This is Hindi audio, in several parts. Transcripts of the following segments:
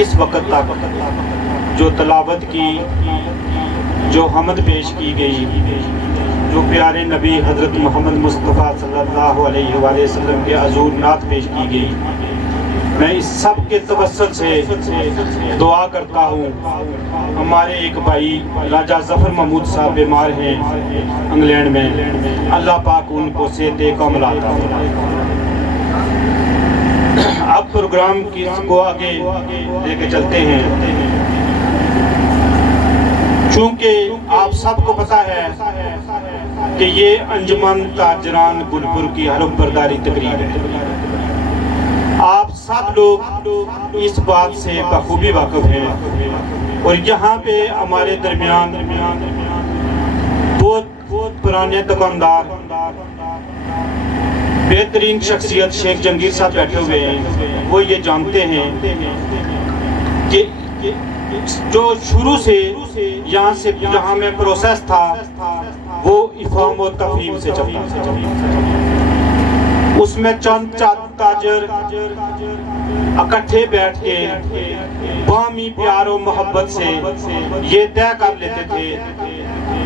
इस वक्त तक जो तलावत की, जो हमद पेश की गई, जो प्यारे नबी हज़रत मोहम्मद मुस्तफ़ा सल्लल्लाहु अलैहि वसल्लम के हज़ूर नात पेश की गई, मैं इस सब के तवस्सुल से दुआ करता हूँ। हमारे एक भाई राजा ज़फ़र महमूद साहब बीमार हैं इंग्लैंड में, अल्लाह पाक उनको सेहत कामिल अता फरमाए। अब प्रोग्राम को आगे लेके चलते हैं। चूँकि आप सबको पता है कि ये अंजुमन ताजरान गुलपुर की हरफ बरदारी तकरीब है। आप सब लोग इस बात से बखूबी वाकिफ हैं और यहाँ पे हमारे दरमियान बहुत पुराने दुकानदार, बेहतरीन शख्सियत शेख जंगीर साहब बैठे हुए हैं। वो ये जानते हैं कि जो शुरू से यहाँ में प्रोसेस था वो इफ़ाम और तफहीम से चलता। उसमें चंद ताजर इकट्ठे बैठ के बामी प्यार और मोहब्बत से ये तय कर लेते थे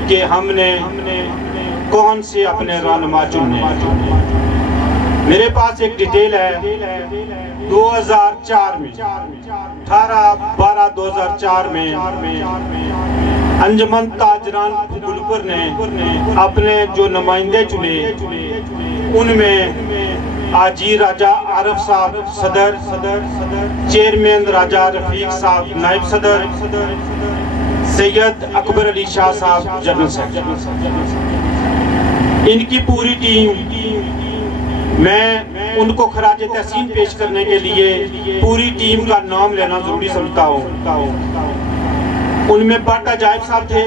कि हमने कौन से अपने रहनुमा चुनने। मेरे पास एक डिटेल है, 2004 में 18/12/2004 में अंजुमन ताजरान गुलपुर ने अपने जो नुमाइंदे चुने, उनमें आजी राजा आरिफ साहब सदर, चेयरमैन राजा रफीक साहब नायब सदर, सैयद अकबर अली शाह साहब जनरल सेक्रेटरी। इनकी पूरी टीम, मैं उनको खराज तहसीन पेश करने के लिए पूरी टीम का नाम लेना जरूरी समझता हूँ। उनमें भट्ट अजायब साहब थे,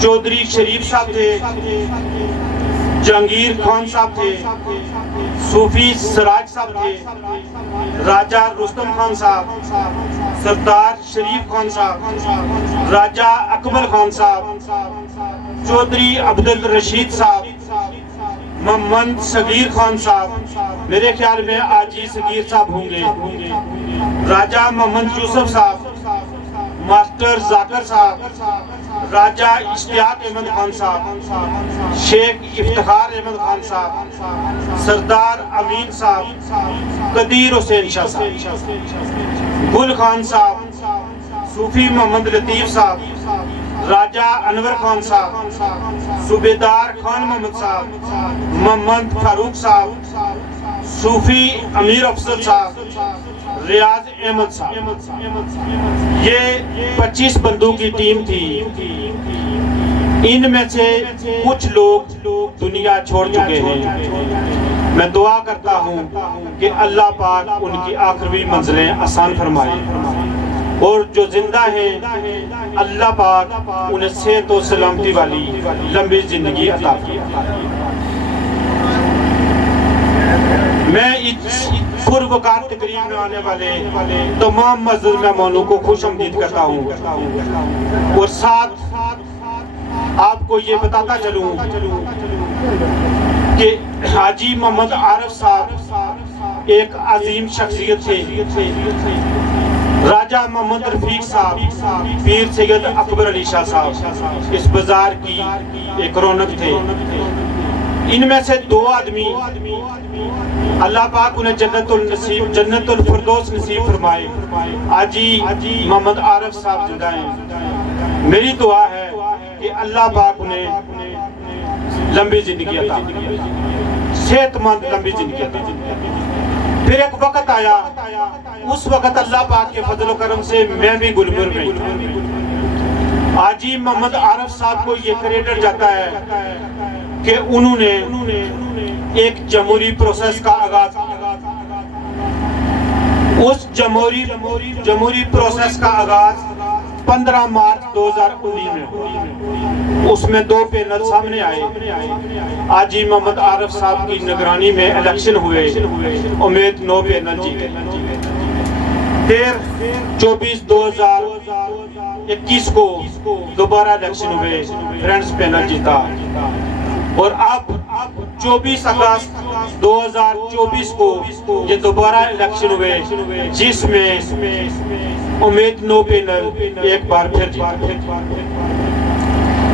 चौधरी शरीफ साहब थे, जहांगीर खान साहब थे, सूफी सराज साहब थे, राजा रुस्तम खान साहब, सरदार शरीफ खान साहब, राजा अकबर खान साहब, चौधरी अब्दुल रशीद साहब, मोहम्मद सगीर खान साहब, मेरे ख्याल में आजी सगीर साहब होंगे, राजा मोहम्मद यूसुफ साहब, मास्टर जाकर साहब, राजा इश्तियाक अहमद खान साहब, शेख इफ्तिखार अहमद खान साहब, सरदार अमीन साहब, कदीर हुसैन शाह साहब, गुल खान साहब, सूफी मोहम्मद लतीफ साहब, राजा अनवर खान साहब, सूबेदार खान मोहम्मद साहब, मोहम्मद फारूक साहब, सूफी अमीर अफसर साहब, रियाज अहमद साहब। ये 25 बंदों की टीम थी। इनमें से कुछ लोग दुनिया छोड़ चुके हैं। मैं दुआ करता हूँ कि अल्लाह पाक उनकी आखिरी मंजिलें आसान फरमाए और जो जिंदा हैं अल्लाह पाक उन्हें सेहत और सलामती वाली लंबी जिंदगी अता फरमाए। मैं इस पुरवकार तकरीब में आने वाले तमाम मज़दूर मेहमानों को खुशआमदीद करता हूँ और साथ आपको ये बताता चलूँ कि हाजी मोहम्मद आरिफ साहब एक अजीम शख्सियत थे। राजा मोहम्मद रफीक साहब, पीर सैयद अकबर अली शाह साहब इस बाजार की एक रौनक थे। इनमें से 2 आदमी अल्लाह पाक उन्हें जन्नतुल फिरदौस नसीब फरमाए। आजी मोहम्मद आरिफ साहब जिंदा हैं। मेरी दुआ है कि अल्लाह पाक उन्हें लंबी जिंदगी अता फरमाए, सेहतमंद लंबी जिंदगी अता फरमाए। फिर एक वक्त आया, उस वक्त अल्लाह पाक के फजल करम से मैं भी गुलपुर में। आजी मोहम्मद आरिफ साहब को ये क्रेडिट जाता है कि उन्होंने एक जमहूरी प्रोसेस का आगाज किया। उस जमहूरी प्रोसेस का आगाज 15 मार्च 2019 में उसमें 2 पैनल सामने आए। आजी मोहम्मद आरिफ साहब की निगरानी में इलेक्शन हुए, उम्मीद 9 पैनल जीते। फिर 24/2021 को दोबारा इलेक्शन हुए, फ्रेंड्स पैनल जीता। और अब 24 अगस्त 2024 को ये दोबारा इलेक्शन हुए, जिसमें उम्मीद नो पैनल एक बार फिर जीता।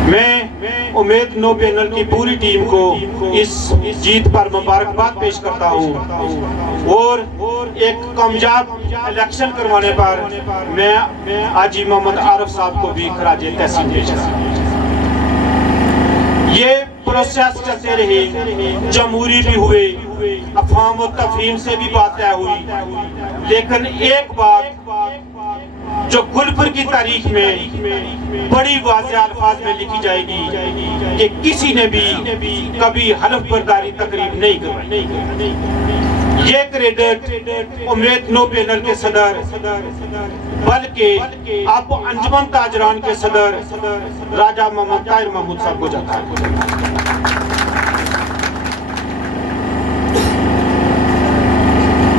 मैं उम्मीद नो पैनल की पूरी टीम को इस जीत पर मुबारकबाद पेश करता हूं और एक कामयाब इलेक्शन करवाने पर मैं हाजी मोहम्मद आरिफ साहब को भी खराज तहसीन पेश करता हूं। ये प्रोसेस चलते रहे, जमहूरी भी हुए, अफवाम और तफहीम से भी बात तय हुई, लेकिन एक बात जो गुलपुर की तारीख में बड़ी वाज़ेह अल्फाज में लिखी जाएगी कि किसी ने भी कभी हलफ बर्दारी तकरीब नहीं करवाई। ये क्रेडिट उम्मीद नो पैनल के सदर बल्कि अब अंजुमन ताजरान के सदर राजा मोहम्मद ताहिर महमूद साहब को जाता है।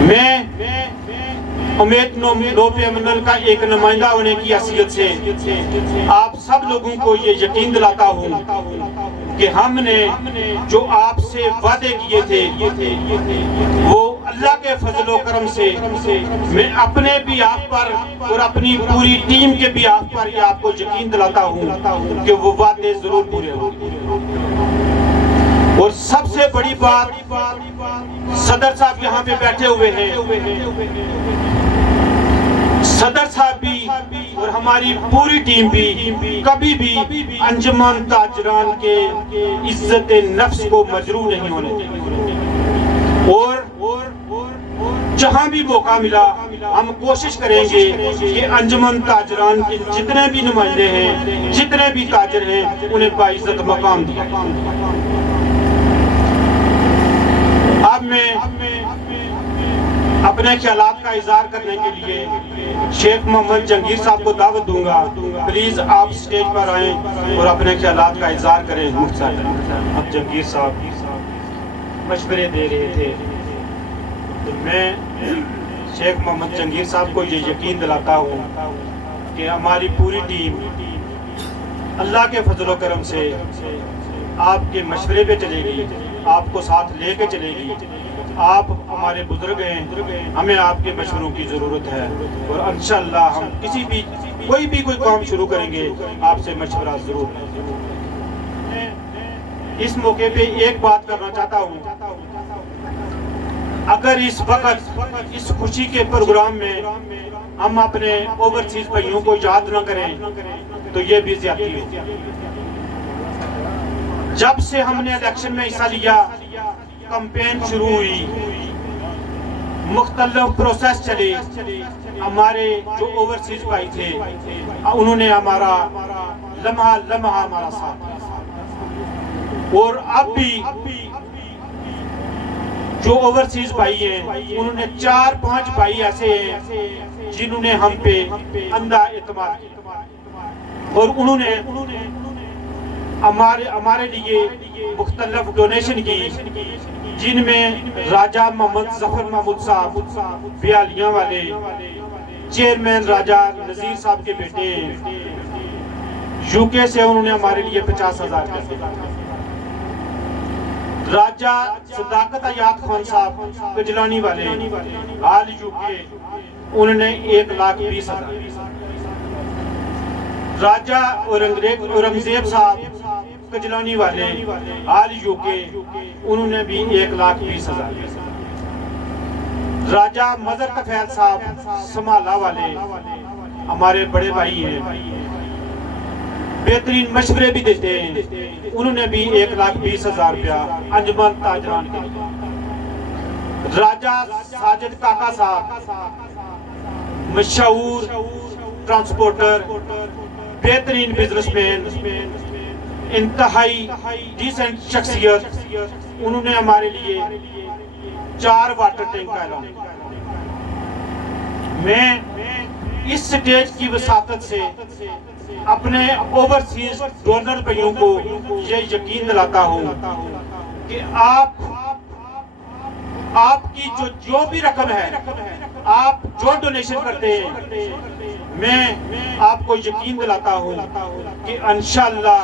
मैं उम्मीद नो पैनल का एक नुमाइंदा होने की हैसियत से आप सब लोगों को ये यकीन दिलाता हूँ कि हमने जो आपसे वादे किए थे वो अल्लाह के फजलो करम से मैं अपने भी आप पर और अपनी पूरी टीम के भी आप पर ये आपको यकीन दिलाता हूँ कि वो वादे जरूर पूरे होंगे। और सबसे बड़ी बात, सदर साहब यहाँ पे बैठे हुए हैं, सदर साहब भी और हमारी पूरी टीम भी कभी भी अंजुमन ताजरान के इज्जत नफ्स को मजरूह नहीं होने देंगे और जहां भी मौका मिला हम कोशिश करेंगे कि अंजुमन ताजरान के जितने भी नुमाइंदे हैं, जितने भी ताजर हैं, उन्हें बाइज्जत मकाम दिया। अब मैं अपने ख्यालात का इजहार करने के लिए शेख मोहम्मद जंगीर साहब को दावत दूंगा। प्लीज आप स्टेज पर आए और अपने ख्यालात का इजहार करें। अब जंगीर साहब मशवरे दे रहे थे तो मैं शेख मोहम्मद जंगीर साहब को ये यकीन दिलाता हूँ कि हमारी पूरी टीम अल्लाह के फजलो करम से आपके मशवरे पे चलेगी, आपको साथ लेके चलेगी। आप हमारे बुजुर्ग हैं, हमें आपके मशवरों की जरूरत है और इंशाअल्लाह हम किसी भी कोई काम शुरू करेंगे आपसे मशवरा जरूर। इस मौके पे एक बात करना चाहता हूँ, अगर इस वक्त इस खुशी के प्रोग्राम में हम अपने ओवरसीज भाइयों को याद न करें तो ये भी ज्यादती हो। जब से हमने इलेक्शन में हिस्सा लिया, कैंपेन शुरू हुई, मुख्तलिफ प्रोसेस चले, हमारे जो ओवरसीज भाई थे उन्होंने हमारा लम्हा लम्हा हमारा साथ दिया। और अब भी जो ओवरसीज भाई हैं उन्होंने 4-5 भाई ऐसे हैं जिन्होंने हम पे अंधा एतमाद किया और उन्होंने हमारे लिए मुख्तलिफ डोनेशन की, जिनमें राजा मोहम्मद जफर महमूद साहब बियालियां वाले, चेयरमैन राजा नजीर साहब के बेटे यूके से उन्होंने हमारे लिए 50,000 रुपये, राजा सदाकत अयात खान साहब गजलानी वाले हाल यूके उन्होंने 1,20,000, राजा औरंगजेब साहब गजलानी वाले हाल यूके उन्होंने भी 1,20,000, राजा मजर तफैल साहब समाला वाले हमारे बड़े भाई हैं, बेहतरीन मशवरे भी देते हैं, उन्होंने भी 1,20,000 रुपया अंजुमन ताजरान के। राजा साजिद काका साहब मशहूर ट्रांसपोर्टर, बेहतरीन बिजनेसमैन, इंतहाई डिसेंट शख्सियत, उन्होंने हमारे लिए 4 वाटर टैंक का ऐलान। मैं इस स्टेज की वसातत से अपने ओवरसीज डोनर भाइयों को यह यकीन दिलाता हूँ कि आपकी जो भी रकम है, आप जो डोनेशन करते हैं, मैं आपको यकीन दिलाता हूँ कि इंशाअल्लाह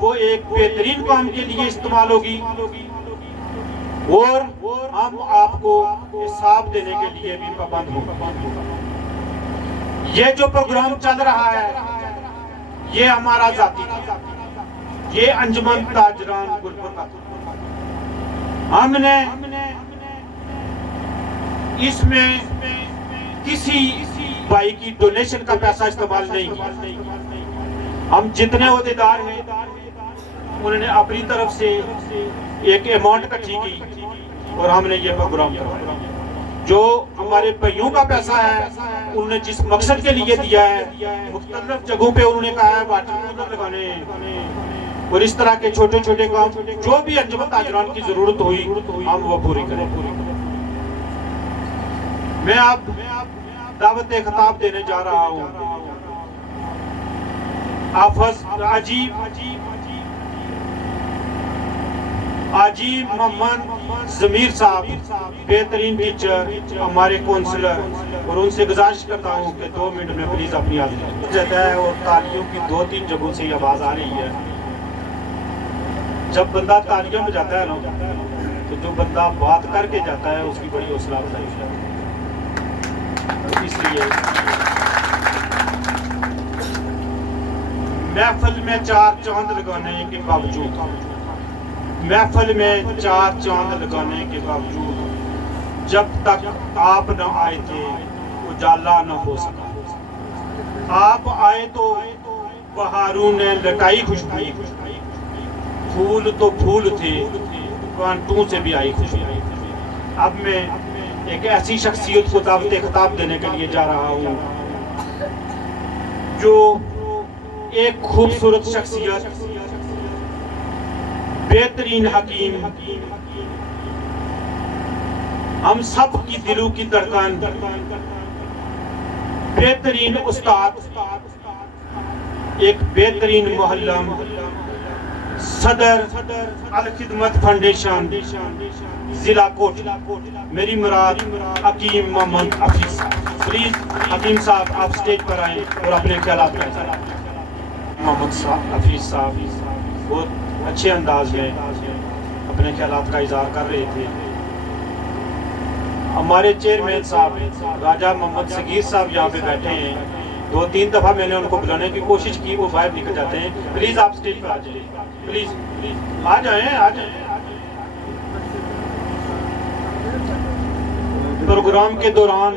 वो एक बेहतरीन काम के लिए इस्तेमाल होगी और हम आपको हिसाब देने के लिए भी पाबंद होंगे। ये जो प्रोग्राम चल रहा है ये हमारा जाती था, ये अंजुमन ताजरान गुलपुर का। हमने इसमें किसी भाई की डोनेशन का पैसा इस्तेमाल नहीं किया। हम जितने अहदेदार हैं उन्होंने अपनी तरफ से एक अमाउंट इकट्ठी की और हमने ये प्रोग्राम करवाया। जो हमारे भाइयों का पैसा है उन्होंने जिस मकसद के लिए दिया है, मुख्तलिफ जगहों पे उन्होंने कहा है वाटर कूलर लगाने और इस तरह के छोटे छोटे काम जो भी अंजुमन ताजरान की जरूरत हुई हम वो पूरी करें। मैं अब दावत खिताब देने जा रहा हूँ हाफिज आजीब मोहम्मद जमीर साहब, बेहतरीन टीचर, हमारे काउंसलर, और उनसे गुजारिश करता हूँ कि 2 मिनट में प्लीज अपनी हाजिरी देता है। और तालियों की 2-3 जगहों से आवाज आ रही है। जब बंदा तालियां बजाता है ना तो जो बंदा बात करके जाता है उसकी बड़ी हौसला अफजाई है। इसलिए महफिल में 4 चांद लगाने के बावजूद जब तक आप न आए थे उजाला न हो सका। आप आए तो बहारों ने लटाई खुशबू, फूल तो फूल थे, कांटों से भी आई खुशबू। अब मैं एक ऐसी शख्सियत को दावत खिताब देने के लिए जा रहा हूँ जो एक खूबसूरत शख्सियत, बेहतरीन हकीम, हम सब की दिलों की धड़कन, बेहतरीन उस्ताद, एक बेहतरीन मुअल्लिम, सदर अल खिदमत फाउंडेशन जिला कोट, मेरी मुराद हकीम मोहम्मद हफीज। प्लीज हकीम साहब आप स्टेज पर आए और अपने ख्यालात करें। मोहम्मद हफीज साहब बहुत अच्छे अंदाज में अपने ख्यालात का इजहार कर रहे थे। हमारे चेयरमैन साहब राजा मोहम्मद सगीर साहब यहाँ पे बैठे हैं। 2-3 दफा मैंने उनको बुलाने की कोशिश की, वो बाहर निकल जाते हैं। प्लीज आप स्टेज पर आ जाइए, प्लीज आ जाएं। प्रोग्राम के दौरान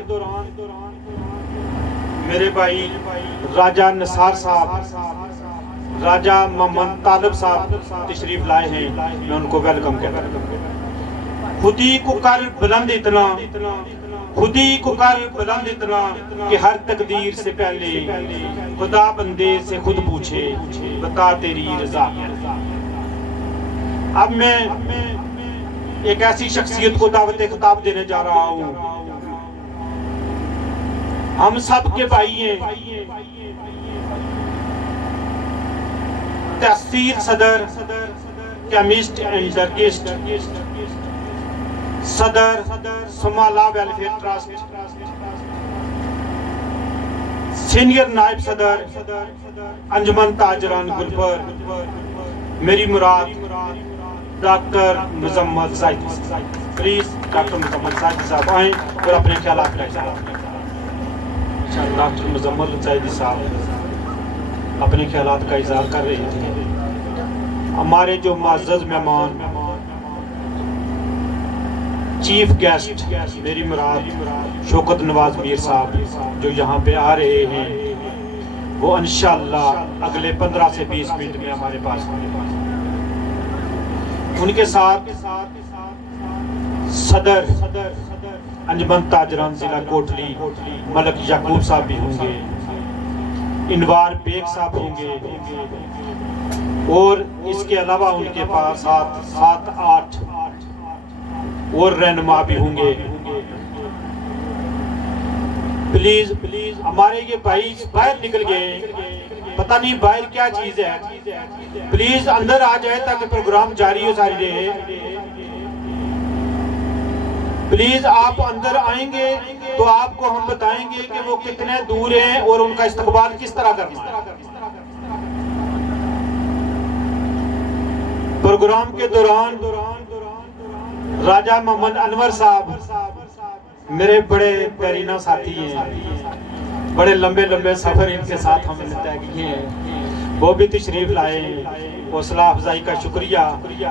मेरे भाई राजा निसार साहब, राजा मोहम्मद तालिब साहब तशरीफ लाए हैं, मैं उनको वेलकम कहता हूं। खुदी को कर बुलंद इतना, खुदी को कर बुलंद इतना कि हर तकदीर से पहले खुदा बंदे से खुद पूछे बता तेरी रजा। अब मैं एक ऐसी शख्सियत को दावत खिताब देने जा रहा हूँ। हम सब के भाई हैं, तहसील सदर, केमिस्ट एंड ड्रगिस्ट, सदर समाला वेलफेयर ट्रस्ट, सीनियर नायब सदर अंजुमन ताजरान गुलपुर, मेरी मुराद doctor Muzammil Saeed. Please doctor Muzammil Saeed sahab आए और अपने ख्यालात रखें। डॉक्टर मुजम्मल साइद साहब अपने ख्यालात का इजहार कर रहे थे। हमारे जो मुअज़्ज़ज़ मेहमान, चीफ गेस्ट, मेरी मुराद शौकत नवाज मीर साहब जो यहाँ पे आ रहे हैं, वो इंशाअल्लाह अगले 15 से 20 मिनट में हमारे पास होंगे। उनके साथ सदर अंजुमन ताजरान जिला कोटली मलक याकूब साहब भी होंगे, इनवार बेग साहब होंगे, और इसके अलावा उनके पास 7-8 और रहनुमा भी होंगे। प्लीज हमारे ये भाई बाहर निकल गए, पता नहीं बाहर क्या चीज है। प्लीज अंदर आ जाए ताकि प्रोग्राम जारी हो सारी रहे। प्लीज आप अंदर आएंगे तो आपको हम बताएंगे कि वो कितने दूर हैं और उनका इस्तकबाल किस तरह करना है। प्रोग्राम के दौरान राजा मोहम्मद अनवर साहब मेरे बड़े करीना साथी हैं, बड़े लंबे लंबे सफर इनके साथ हमने तय किए हैं, वो भी तशरीफ लाए। हौसला अफजाई का शुक्रिया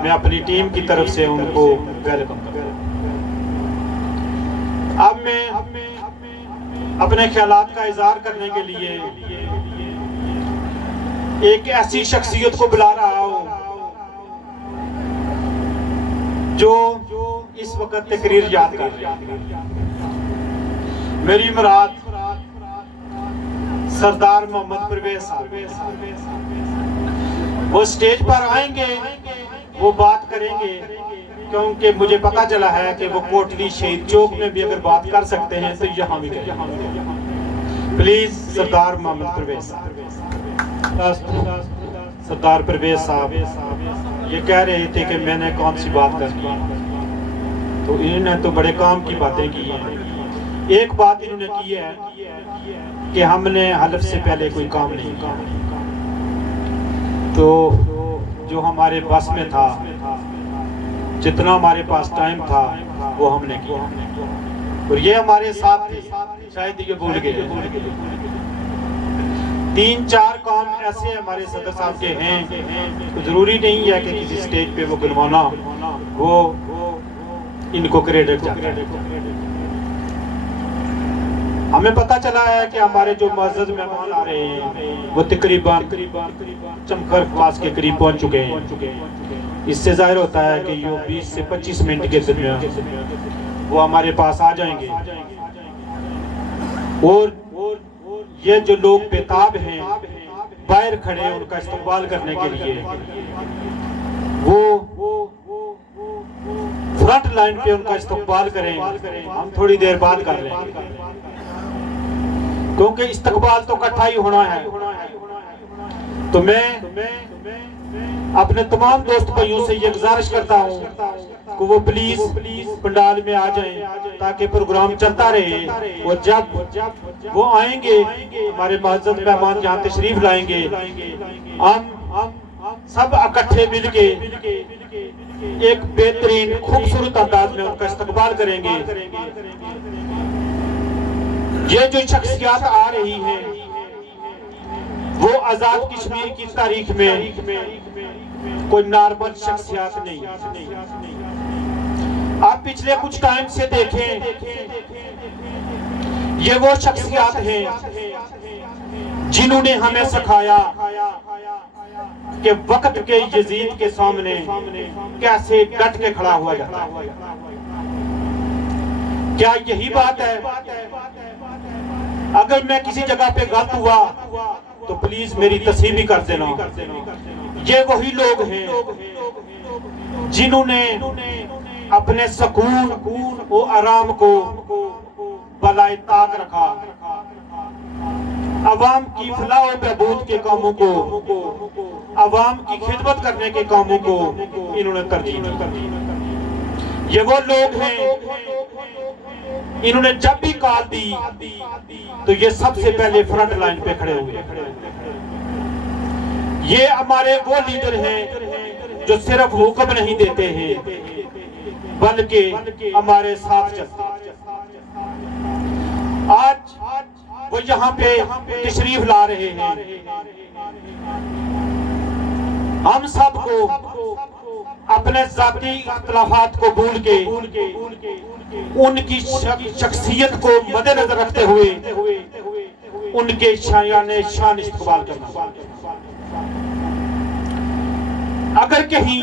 मैं अपनी टीम की तरफ से उनको वेलकम करता हूं। अब मैं अपने ख्यालात का इजहार करने के लिए एक ऐसी शख्सियत को बुला रहा हूं जो इस वक्त तकरीर याद कर रही है। मेरी मुराद सरदार मोहम्मद परवेज साहब, वो स्टेज पर आएंगे, वो बात करेंगे, क्योंकि मुझे पता चला है कि वो कोटली शहीद चौक में भी अगर बात कर सकते हैं तो यहाँ भी करेंगे। प्लीज सरदार मोहम्मद परवेज साहब। सरदार परवेज साहब ये कह रहे थे कि मैंने कौन सी बात करनी, तो इन्होंने तो बड़े काम की बातें की हैं। एक बात इन्होंने की है कि हमने हलफ से पहले कोई काम नहीं किया, तो जो हमारे बस में था, जितना हमारे पास टाइम था वो हमने किया, और ये हमारे साथ थे, शायद ये भूल गए। 3-4 काम ऐसे हमारे सदर साहब के हैं, तो जरूरी नहीं है कि किसी स्टेज पे वो गिनवाना वो इनको क्रेडिट जाता है। हमें पता चला है कि हमारे जो मुअज़्ज़ज़ मेहमान आ रहे हैं वो तकरीबन चमकर क्लास के करीब पहुंच चुके हैं। इससे जाहिर होता है कि ये 20 से 25 मिनट के दरमियान वो हमारे पास आ जाएंगे, और ये जो लोग बेताब हैं बाहर खड़े उनका इस्तकबाल करने के लिए, वो फ्रंट लाइन पे उनका इस्तकबाल करें। हम थोड़ी देर बाद कर लेंगे, क्योंकि इस्तकबाल तो इकट्ठा ही होना है। तो मैं अपने तमाम दोस्त भाइयों से ये गुजारिश करता हूँ कि वो प्लीज पंडाल में आ जाएं, ताकि प्रोग्राम चलता रहे, और जब वो आएंगे हमारे मुअज़्ज़ज़ मेहमान जहाँ तशरीफ लाएंगे, हम सब इकट्ठे मिलके एक बेहतरीन खूबसूरत अंदाज में उनका इस्तकबाल करेंगे। ये जो शख्सियत आ रही है वो आजाद कश्मीर की तारीख में कोई नॉर्मल शख्सियत नहीं। आप पिछले कुछ टाइम से देखें, ये वो शख्सियत हैं जिन्होंने हमें सिखाया कि वक्त के यजीद के सामने कैसे डट के खड़ा हुआ जाता है। क्या यही बात है? अगर मैं किसी जगह पे गलत हुआ तो प्लीज मेरी तस्लीम भी कर देना। ये वही लोग हैं जिन्होंने अपने सुकून और आराम को बलाए ताक रखा, अवाम की फलाह और बहबूद के कामों को, अवाम की खिदमत करने के कामों को इन्होंने तरजीह दी। ये वो लोग हैं इन्होंने जब भी कॉल दी तो ये सबसे पहले फ्रंट लाइन पे खड़े हुए। ये हमारे वो लीडर हैं जो सिर्फ हुक्म नहीं देते हैं बल्कि हमारे साथ चलते हैं। आज वो यहाँ पे तशरीफ ला रहे हैं। हम सबको अपने जाती इख्तिलाफात को भूल के उनकी शख्सियत को मद्देनजर रखते हुए उनके शायाने शान इस्तकबाल करना। अगर कहीं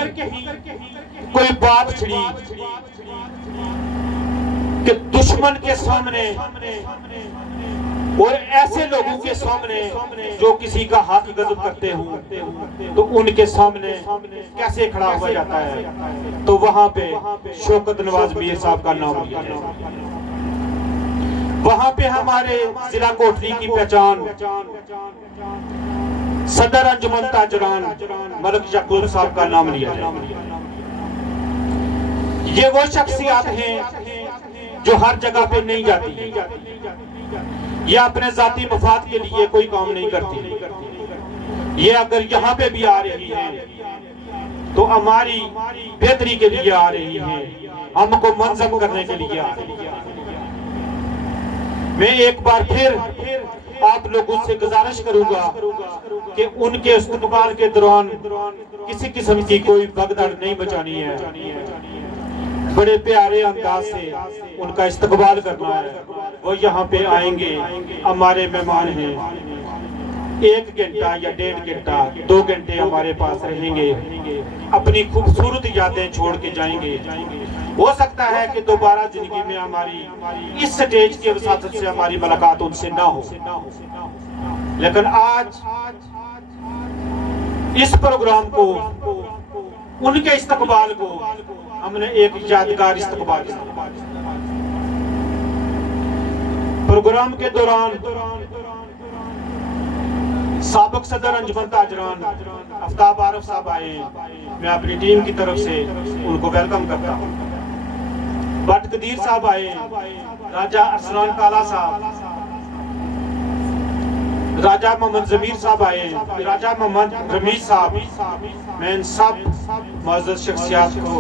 कोई बात छिड़ी कि दुश्मन के सामने और ऐसे लोगों के सामने जो किसी का हाथ गजब करते हो तो उनके सामने कैसे खड़ा हुआ जाता है, तो वहां पे शौकत नवाज मीर साहब का नाम लिया जाए। वहां पे हमारे जिला कोटली की पहचान सदर अंजुमन ताजरान मलिक याकूब साहब का नाम लिया जाए। ये वो शख्सियत हैं जो हर जगह पे नहीं जाती, ये अपने जाती मफाद के लिए कोई काम नहीं करती। ये अगर यहाँ पे भी आ रही है तो हमारी बेहतरी के लिए आ रही है, हमको मंजम करने के लिए आ रही है। मैं एक बार फिर आप लोगों से गुजारिश करूंगा कि उनके इस्तकबाल के दौरान किसी किस्म की कोई भगदड़ नहीं बचानी है। बड़े प्यारे अंदाज से उनका इस्तकबाल करना है। वो यहाँ पे आएंगे, हमारे मेहमान हैं। 1 घंटा या 1.5 घंटा 2 घंटे हमारे पास रहेंगे, अपनी खूबसूरत यादें छोड़ के जाएंगे। हो सकता है कि दोबारा जिंदगी में हमारी इस स्टेज की वसात से हमारी मुलाकात उनसे ना हो, लेकिन आज इस प्रोग्राम को, उनके इस्तकबाल को हमने एक यादगार इस्तकबाल प्रोग्राम के दौरान साबिक सदर अंजुमन ताजरान आफ्ताब आरिफ साहब आए। मैं अपनी टीम की तरफ से उनको वेलकम करता हूँ। भट्ट कदीर साहब आए, राजा अरसलान काला साहब, राजा मोहम्मद जमीर साहब आए, राजा मोहम्मद रमीज साहब। मैं इन सब मुअज़्ज़ज़ शख्सियात को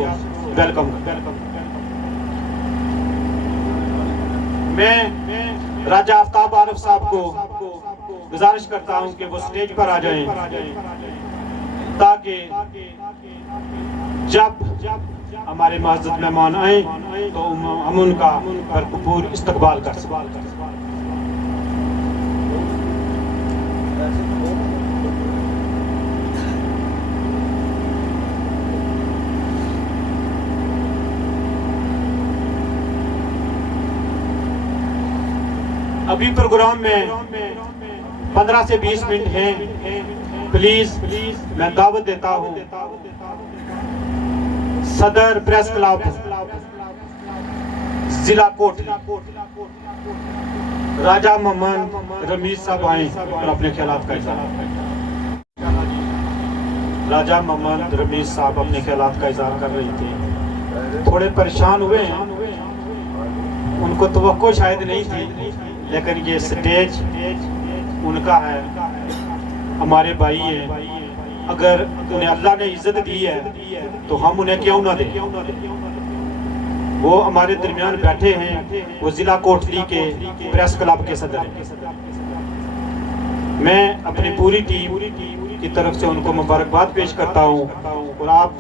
वेलकम करता हूँ। मैं राजा आफ्ताब आरिफ साहब को गुजारिश करता हूं कि वो स्टेज पर आ जाएं, ताकि जब हमारे मुअज़्ज़ज़ मेहमान आए तो हम उनका भरपूर इस्तकबाल कर सकें। अभी प्रोग्राम में 15 से 20 मिनट हैं। प्लीज मैं दावत देता हूं सदर प्रेस क्लब जिला कोटली राजा मोहम्मद रमीज साहब आए और अपने ख्यालात का इज़हार। राजा मोहम्मद रमीज साहब अपने ख्यालात का इज़हार कर रही थी। थोड़े परेशान हुए हैं, उनको तवक्को शायद नहीं थी, लेकिन ये स्टेज उनका है, हमारे भाई हैं। अगर उन्हें अल्लाह ने इज्जत दी है तो हम उन्हें क्यों ना दें। वो हमारे दरमियान बैठे हैं, वो जिला कोटली के प्रेस क्लब के सदर हैं। मैं अपनी पूरी टीम की तरफ से उनको मुबारकबाद पेश करता हूँ और आप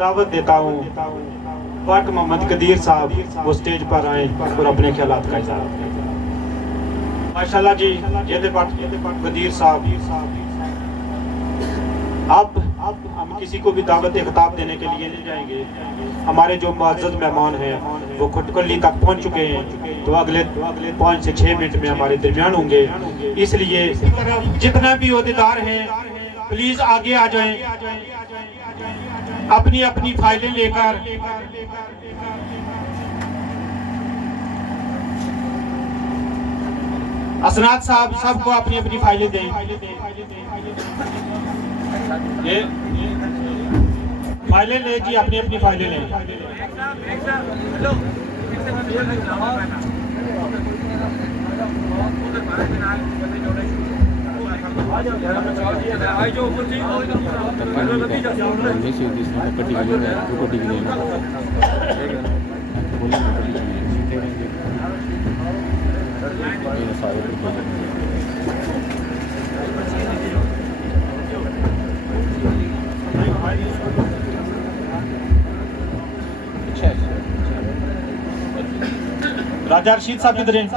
दावत देता हूँ भट्ट मोहम्मद कदीर साहब वो स्टेज पर आए और अपने ख्यालात का इज़हार करें। माशाल्लाह जी, ये कदीर साहब। अब हम किसी को भी दावत खिताब देने के लिए नहीं जाएंगे। हमारे जो मुअज़्ज़ज़ मेहमान हैं वो खुटकली तक पहुंच चुके हैं, तो अगले 5 से 6 मिनट में हमारे दरमियान होंगे। इसलिए जितना भी ओहदेदार हैं प्लीज आगे आ जाएं, अपनी अपनी फाइलें लेकर। असनाद साहब सबको अपनी अपनी फाइलें दें। ये फाइलें ले जी, अपनी अपनी फाइलें लें। राजा रशीद साहब किधर हैं?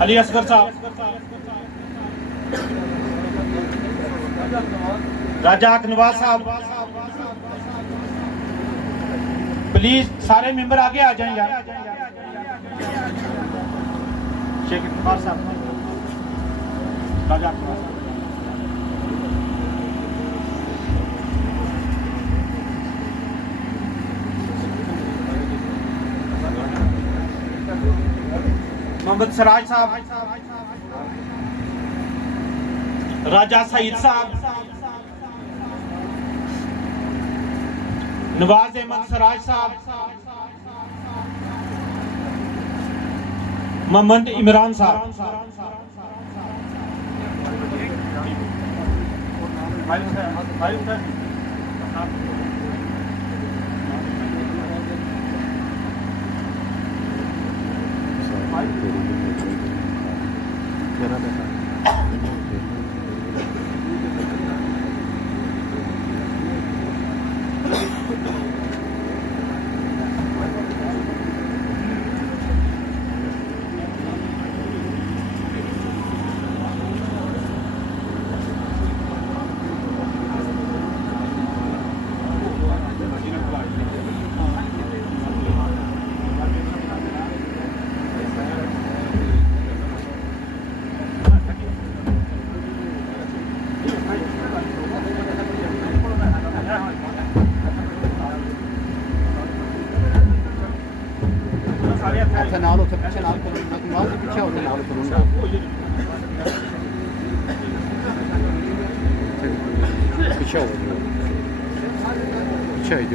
अली असगर साहब, राजा नवाज साहब, प्लीज सारे मेंबर आगे आ जाएंगे। शेख इफ्तिखार साहब, राजा मोहम्मद सराज साहब, राजा सईद साहब, नवाज अहमद सराज साहब, मोहम्मद इमरान साहब,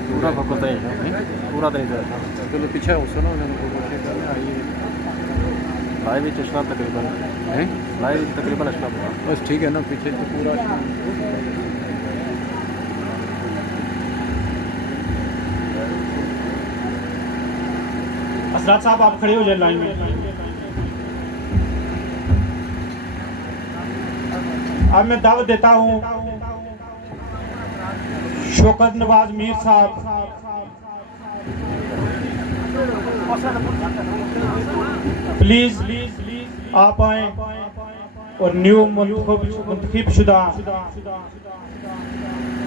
पूरा फोकस है पूरा तो नहीं चलो पीछे हो सुनो लाइव ही चश्मा तकरीबन है लाइव तकरीबन अच्छा पूरा बस ठीक है ना पीछे तो पूरा असरात साहब आप खड़े हो जाए लाइन में। अब मैं दावत देता हूं शौकत नवाज मीर साहब, प्लीज आप आए और न्यू मुंतखब शुदा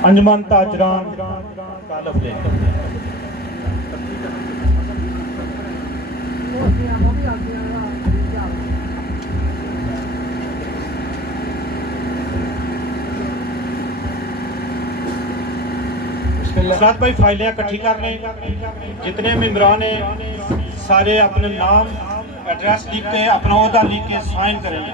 अंजुमन ताजरान का लफ्ज़ लें। साथ भाई फाइलें इकट्ठी कर लें, जितने मेंबरान हैं सारे अपने नाम एड्रेस लिख के अपना ओहदा लिख के साइन करेंगे।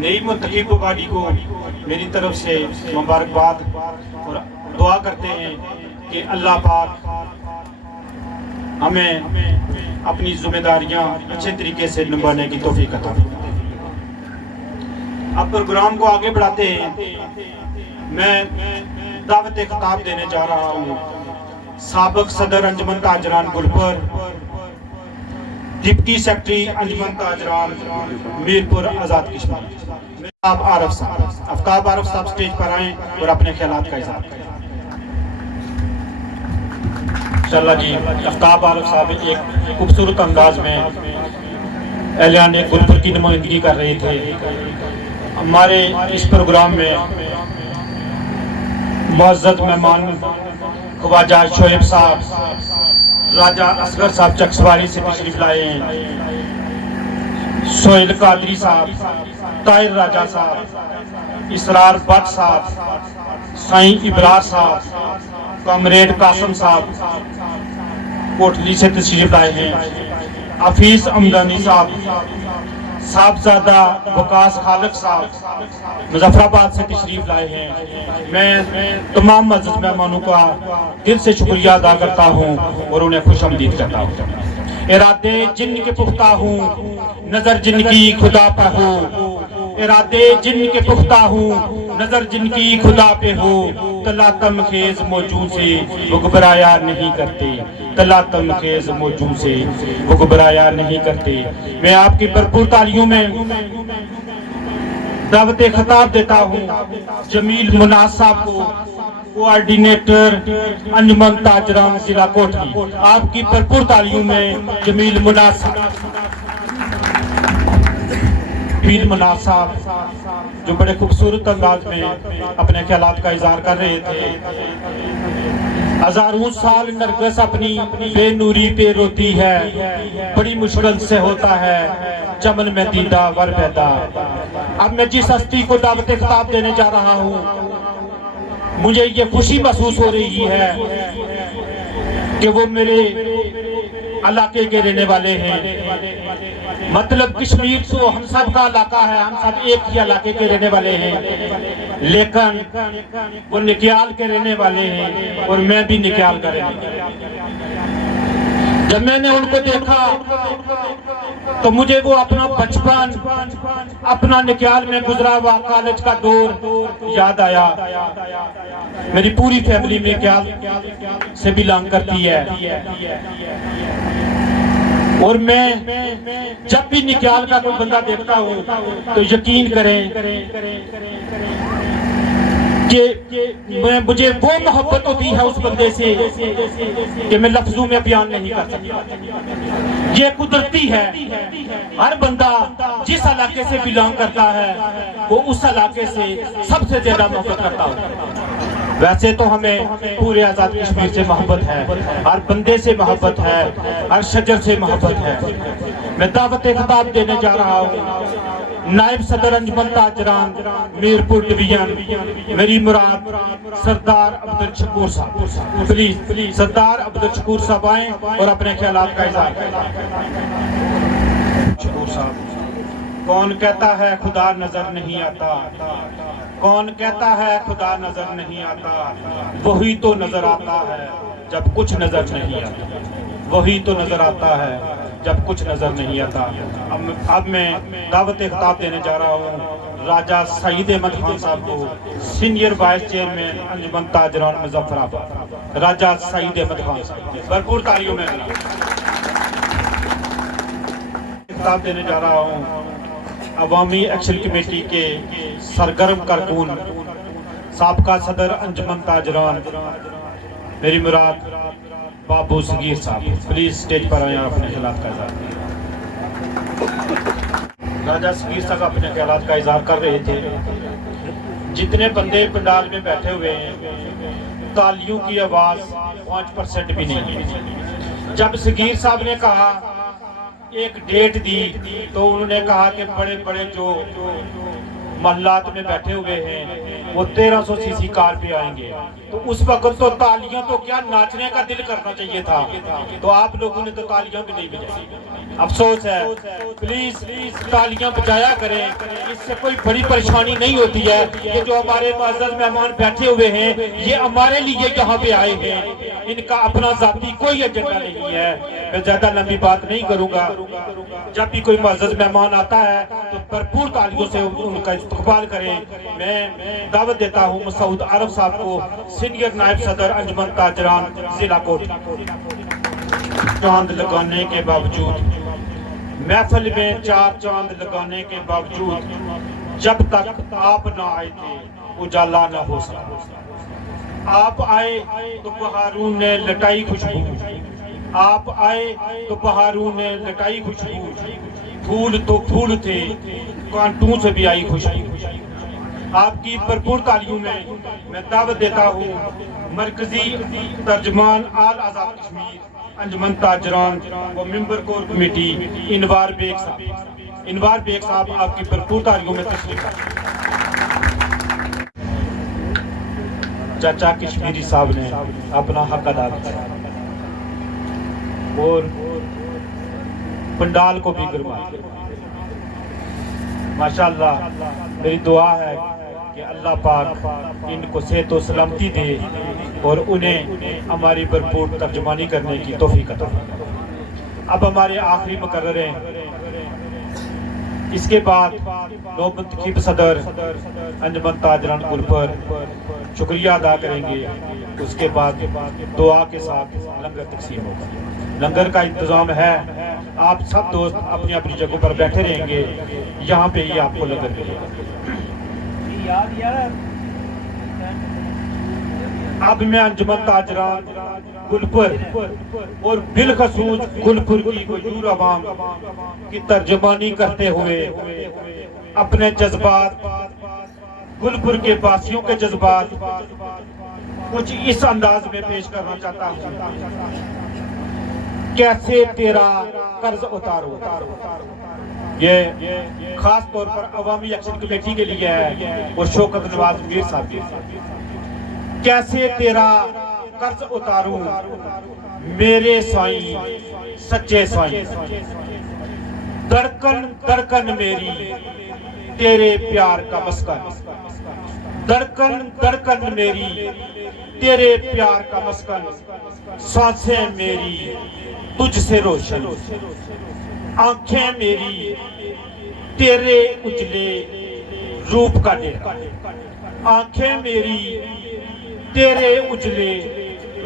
नई मुंतखब बॉडी को मेरी तरफ से मुबारकबाद और दुआ करते हैं कि अल्लाह पाक हमें अपनी जिम्मेदारियां अच्छे तरीके से निभाने की तौफीक अता फरमाए। अब प्रोग्राम को आगे बढ़ाते हैं। मैं दावत खिताब देने जा रहा हूँ साबिक सदर अंजुमन ताजरान गुलपर, डिप्टी सेक्रेटरी अंजुमन ताजरान मीरपुर आजाद कश्मीर आफ्ताब आरफ साहब स्टेज पर आए और अपने ख्यालात का इज़हार करें। इंशाअल्लाह जी आफ्ताब आरफ साहब एक खूबसूरत अंदाज में एलान गुलपुर की नुमाइंदगी कर रहे थे। हमारे इस प्रोग्राम में मुअज़्ज़ज़ मेहमान ख्वाजा शोएब साहब, राजा असगर साहब चकसवारी से तशरीफ लाए हैं, सोहेल कादरी साहब, ताहिर राजा साहब, इसरार भट्ट साहब, साईं इब्रार साहब, कॉमरेड कासम साहब कोटली से तशरीफ लाए हैं, हफीज अमदानी साहब, साहबजादा वकास खालिक साहब मुजफ्फराबाद से तशरीफ लाए हैं। मैं तमाम मुअज़्ज़ज़ मेहमानों का दिल से शुक्रिया अदा करता हूँ और उन्हें खुशामदीद कहता हूँ। इरादे जिन के पुख्ता हूँ, नजर जिनकी खुदा पे हो, इरादे जिन के पुख्ता हूँ, नजर जिनकी खुदा पे हो, तलातम खेज मौजूद से वो घबराया नहीं करते, तलातम खेज मौजूद से वो घबराया नहीं करते। मैं आपकी भरपूर तालियों में दावत खिताब देता हूँ जमील मुनास साहब को, कोऑर्डिनेटर अंजुमन ताजरान जिला कोटली। आपकी भरपूर तालियों में जमील मुनास साहब जो बड़े खूबसूरत अंदाज में अपने ख्यालात का इजहार कर रहे थे। हजारों साल नरगिस अपनी बेनूरी पे रोती है, बड़ी मुश्किल से होता है चमन में दीदा वर पैदा। अब मैं जिस हस्ती को दावत खिताब देने जा रहा हूँ मुझे ये खुशी महसूस हो रही है कि वो मेरे इलाके के रहने वाले हैं। मतलब कश्मीर तो हम सब का इलाका है, हम सब एक ही इलाके के रहने वाले हैं, लेकिन वो निक्याल के रहने वाले हैं और मैं भी निक्याल का रहने वाला। जब मैंने उनको देखा तो मुझे वो अपना बचपन, अपना निक्याल में गुजरा हुआ कॉलेज का दौर याद आया। मेरी पूरी फैमिली निक्याल से बिलोंग करती है और मैं जब भी निक्याल का कोई बंदा देखता हूँ तो यकीन करें कि मुझे वो मोहब्बत होती है उस बंदे से कि मैं लफ्जों में बयान नहीं कर सकता। ये कुदरती है, हर बंदा जिस इलाके से बिलोंग करता है वो उस इलाके से सबसे ज्यादा मोहब्बत करता है। वैसे तो हमें पूरे आजाद कश्मीर से मोहब्बत है, हर बंदे से मोहब्बत है, हर शजर से मोहब्बत है। मैं दावत खिताब देने जा रहा हूँ नायब सदर अंजुमन ताजरान मीरपुर डिवीजन मेरी मुराद सरदार अब्दुल शकूर साहब। प्लीज सरदार अब्दुल शकूर साहब आए और अपने ख्यालात का इज़हार करें। शकूर साहब। कौन कहता है खुदा नजर नहीं आता, कौन कहता है खुदा नजर नहीं आता, वही तो नजर आता है जब कुछ नजर नहीं आता, वही तो नजर आता है जब कुछ नजर नहीं आता। अब मैं दावत खिताब देने जा रहा हूँ राजा सईद अहमद खान साहब को, सीनियर वाइस चेयरमैन अंजुमन ताजरान मुजफ्फराबाद। राजा सईद अहमद खान साहब भरपूर तालियों में खिताब देने जा रहा हूँ अवामी एक्शन कमेटी के सरगर्म कारकुन साबका सदर अंजुमन ताजरान मेरी मुराद बाबू सगीर साहब। प्लीज स्टेज पर आए अपने ख्यालात का इज़हार। राजा सगीर साहब अपने ख्यालात का इज़हार कर रहे थे। जितने बंदे पंडाल में बैठे हुए हैं तालियों की आवाज 5% भी नहीं है। जब सगीर साहब ने कहा एक डेट दी तो उन्होंने कहा कि बड़े बड़े जो महल्लात में बैठे हुए हैं वो 1300 सीसी कार पे आएंगे, तो उस वक्त तो तालियां तो क्या नाचने का दिल करना चाहिए था, तो आप लोगों ने तो तालियां भी नहीं बजाई। अफसोस है, प्लीज तालियां बजाया करें, इससे कोई बड़ी परेशानी नहीं होती है। ये जो हमारे मुअज़्ज़ज़ मेहमान बैठे हुए हैं ये हमारे लिए यहाँ पे आए हैं, इनका अपना जाती कोई एजेंडा नहीं है। मैं ज्यादा लंबी बात नहीं करूंगा। जब भी कोई मुअज़्ज़ज़ मेहमान आता है तो भरपूर तालियों से उनका इस्तकबाल करें। मैं दावत देता हूँ मसूद आरफ साहब को, सीनियर नायब सदर अंजुमन ताजरान जिला कोट। चांद लगाने के बावजूद महफिल में 4 चांद लगाने के बावजूद जब तक आप ना आए थे उजाला ना हो सका। आप आए तो बहारों ने लटाई खुशबू, आप आए तो बहारों ने लटाई खुशबू, फूल तो फूल थे कांटों से भी आई खुशबू। आपकी भरपूर तालियों में मैं दावत देता हूँ मरकजी तर्जमान आल आजाद कश्मीर अंजुमन ताजरान व member core committee Inwar Beg साहब। इनवार बेग साहब आपकी भरपूर तालियों में तशरीफ लाए। चाचा कश्मीरी साहब ने अपना हक अदा किया और पंडाल को भी गरमाया। माशाअल्लाह, मेरी दुआ है कि अल्लाह पाक इनको सेहत और सलामती दे और उन्हें हमारी भरपूर तर्जुमानी करने की तौफीक अता फरमाए। अब हमारे आखिरी मुकर्रर हैं, इसके बाद नौमुंतखब सदर अंजुमन ताजरान गुल पर शुक्रिया अदा करेंगे। उसके बाद दुआ के साथ लंगर तकसीम होगा। लंगर का इंतजाम है, आप सब दोस्त अपनी अपनी जगहों पर बैठे रहेंगे, यहाँ पे ही आपको लंगर मिलेगा। अब मैं अंजुमन ताजरान गुलपुर और बिलखसूस गुलपुर की वजूर अवाम की तर्जुमानी करते हुए अपने जज्बात, गुलपुर के वासियों के जज्बात कुछ इस अंदाज में पेश करना चाहता हूँ। कैसे तेरा कर्ज उतारो, ये खास तौर पर अवामी एक्शन कमेटी के लिए है और शौकत नवाज मीर साहब। कैसे तेरा कर्ज उतारूं मेरे स्वाई सच्चे स्वाई। धड़कन धड़कन मेरी तेरे प्यार का मस्कन, धड़कन धड़कन मेरी तेरे प्यार का मस्कन, सांसें मेरी तुझसे रोशन, आंखें मेरी तेरे उजले रूप का डेरा, आंखें मेरी तेरे उजले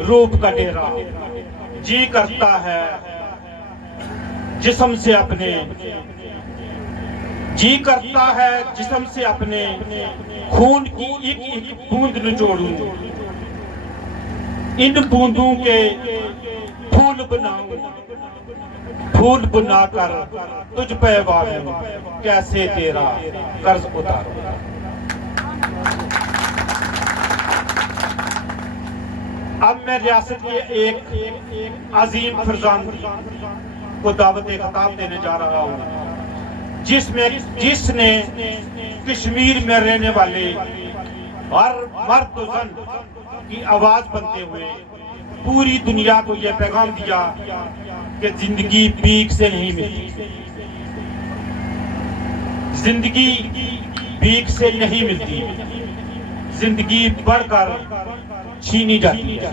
रूप का डेरा। जी करता है जिस्म से अपने, जी करता है जिस्म से अपने खून की एक एक बूंद निचोड़ूं, इन बूंदों के फूल बनाऊं, फूल बनाकर तुझ पे वारूं, कैसे तेरा कर्ज उतारूं। अब मैं रियासत के एक अजीम फरजान को दावत खिताब देने जा रहा हूँ, जिसने कश्मीर में रहने वाले हर मर्द और जन की आवाज बनते हुए पूरी दुनिया को यह पैगाम दिया कि जिंदगी भीख से नहीं मिलती, जिंदगी भीख से नहीं मिलती, जिंदगी बढ़कर छीनी जाती है।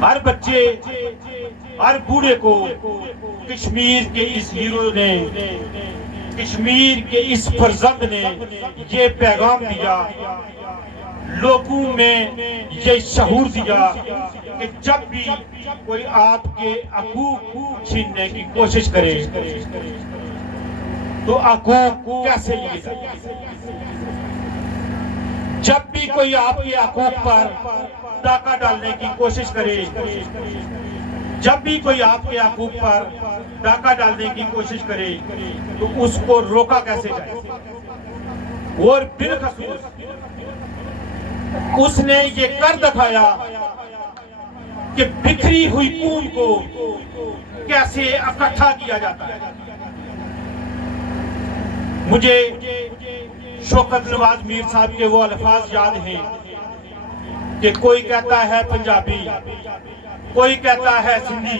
हर बच्चे हर बूढ़े को कश्मीर के इस हीरो ने, कश्मीर के इस फर्जंद ने ये पैगाम दिया, लोगों में ये शऊर दिया कि जब भी कोई आपके हकूक छीनने की कोशिश करे तो हकूक कैसे लिए जाए। जब भी कोई आपके हकूक पर डाका डालने की कोशिश करे, जब भी कोई आपके हकूक पर डाका डालने की कोशिश करे तो उसको रोका कैसे जाए। और बिलखसूस उसने ये कर दिखाया कि बिखरी हुई खून को कैसे इकट्ठा किया जाता है। मुझे शौकत नवाज मीर साहब के वो अल्फाज याद हैं कि कोई कहता है पंजाबी, कोई कहता है सिंधी,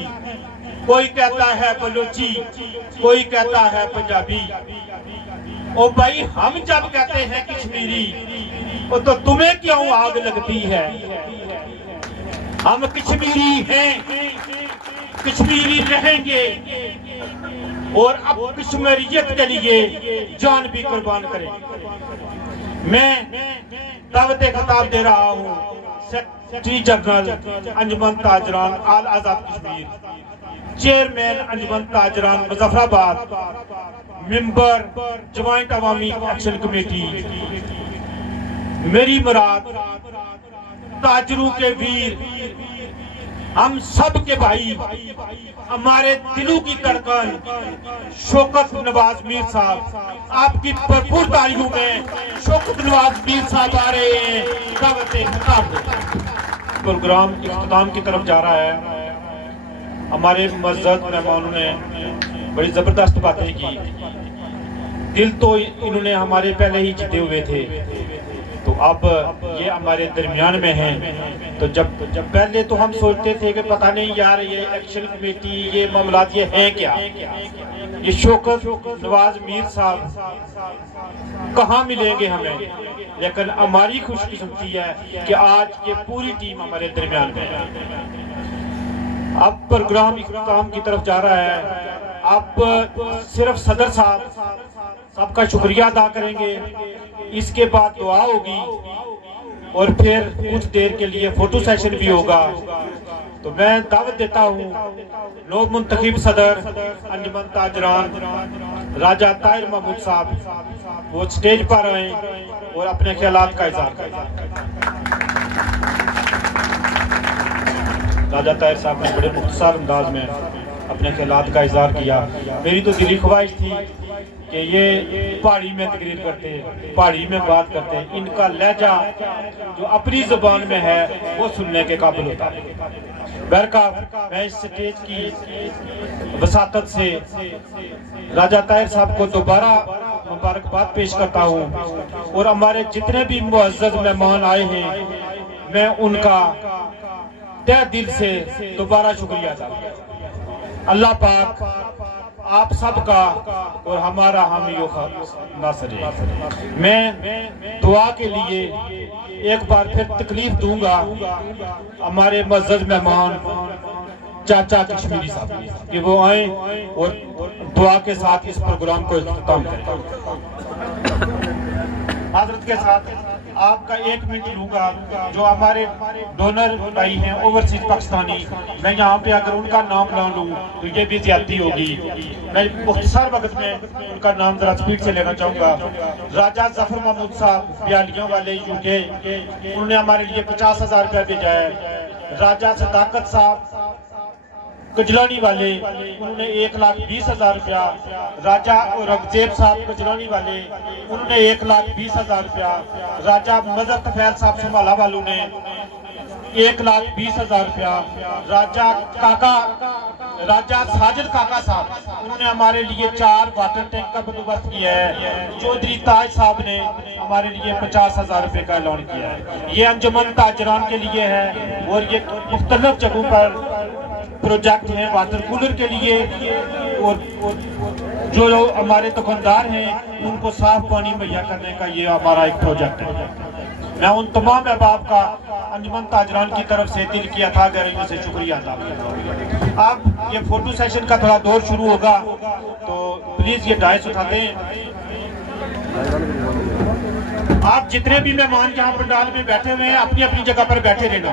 कोई कहता है बलोची, कोई कहता है पंजाबी। ओ भाई, हम जब कहते हैं कश्मीरी तो तुम्हें क्यों आग लगती है। हम कश्मीरी हैं, कश्मीरी रहेंगे और अब कश्मीरियत के लिए जान भी कुर्बान करें। मैं दावत खिताब दे रहा हूँ सेक्रेटरी जनरल अंजुमन ताजरान आल आजाद कश्मीर, चेयरमैन अंजुमन ताजरान मुजफ्फराबाद, मेंबर ज्वाइंट अवामी एक्शन कमेटी। मेरी मुराद ताजरों के वीर, हम सब के भाई, हमारे दिलों की धड़कन शौकत नवाज मीर साहब, आपकी भरपूर तालियों में शौकत नवाज मीर साहब आ रहे हैं। दावत खिताब प्रोग्राम इख्तिताम की तरफ जा रहा है। हमारे मज़्ज़त मेहमानों ने बड़ी जबरदस्त बातें की। दिल तो इन्होंने हमारे पहले ही जीते हुए थे, तो अब ये हमारे दरमियान में हैं। तो जब पहले तो हम सोचते थे कि पता नहीं यार ये एक्शन कमेटी, ये मामलात ये हैं क्या, ये शौकत नवाज मीर साहब कहाँ मिलेंगे हमें। लेकिन हमारी खुशकिस्मती है कि आज ये पूरी टीम हमारे दरमियान में है। अब प्रोग्राम इख्तिताम की तरफ जा रहा है। अब सिर्फ सदर साहब सबका शुक्रिया अदा करेंगे, इसके बाद दुआ होगी और फिर कुछ देर के लिए फोटो सेशन भी होगा। तो मैं दावत देता हूँ नौ मुंतखब सदर अंजुमन ताजरान राजा ताहिर महमूद साहब, वो स्टेज पर आए और अपने ख्यालात का इज़हार करें। राजा ताहिर साहब ने बड़े मुख्तसर अंदाज में अपने ख्यालात का इज़हार किया। मेरी तो दिली ख्वाहिश थी कि ये पहाड़ी में तकरीर करते हैं, पहाड़ी में बात करते हैं, इनका लहजा जो अपनी जुबान में है वो सुनने के काबिल होता है। बहरकत मैं इस स्टेज की वसातत से राजा ताहिर साहब को दोबारा मुबारकबाद पेश करता हूँ और हमारे जितने भी मुअज़्ज़ज़ मेहमान आए हैं मैं उनका तहे दिल से दोबारा शुक्रिया अदा करता हूं। अल्लाह पाक आप सबका और हमारा हामी नासर है। मैं दुआ के लिए एक बार फिर तकलीफ दूंगा हमारे मुअज़्ज़ज़ मेहमान चाचा कश्मीरी साहब कि वो आए और दुआ के साथ इस प्रोग्राम को इख्तिताम करें। हजरत के साथ आपका 1 मिनट लूंगा। जो हमारे डोनर भाई हैं ओवरसीज पाकिस्तानी, मैं यहाँ पे अगर उनका नाम ना लूँ तो ये भी ज्यादती होगी। मैं मुख्तसर वक्त में उनका नाम जरा स्पीड से लेना चाहूँगा। राजा जफर महमूद साहब ब्यालियों वाले UK, उन्होंने हमारे लिए 50,000 रुपया भेजा है। राजा सदाकत साहब कजलानी वाले, उन्होंने 1,20,000 रुपया। राजा औरंगजेब साहब कजलानी वाले, उन्होंने 1,20,000 रुपया। राजा मजर तफैल साहब सुमाला वालों ने 1,20,000 रुपया। राजा साजिद काका साहब, उन्होंने हमारे लिए 4 वाटर टैंक का बंदोबस्त किया है। चौधरी ताज साहब ने हमारे लिए 50,000 रुपए का ऐलान किया है। ये अंजुमन ताजरान के लिए है और ये मुख्तलिफ जगहों पर प्रोजेक्ट हैं वाटर कूलर के लिए और जो हमारे दुकानदार हैं उनको साफ पानी मुहैया करने का ये हमारा एक प्रोजेक्ट है। मैं उन तमाम अहबाब का अंजुमन ताजरान की तरफ से दिल की अथा गहराइयों से शुक्रिया अदा करता हूं। अब ये फोटो सेशन का थोड़ा दौर शुरू होगा तो प्लीज ये डायस उठा दें। आप जितने भी मेहमान यहाँ पंडाल में बैठे हुए हैं अपनी अपनी जगह पर बैठे रहना।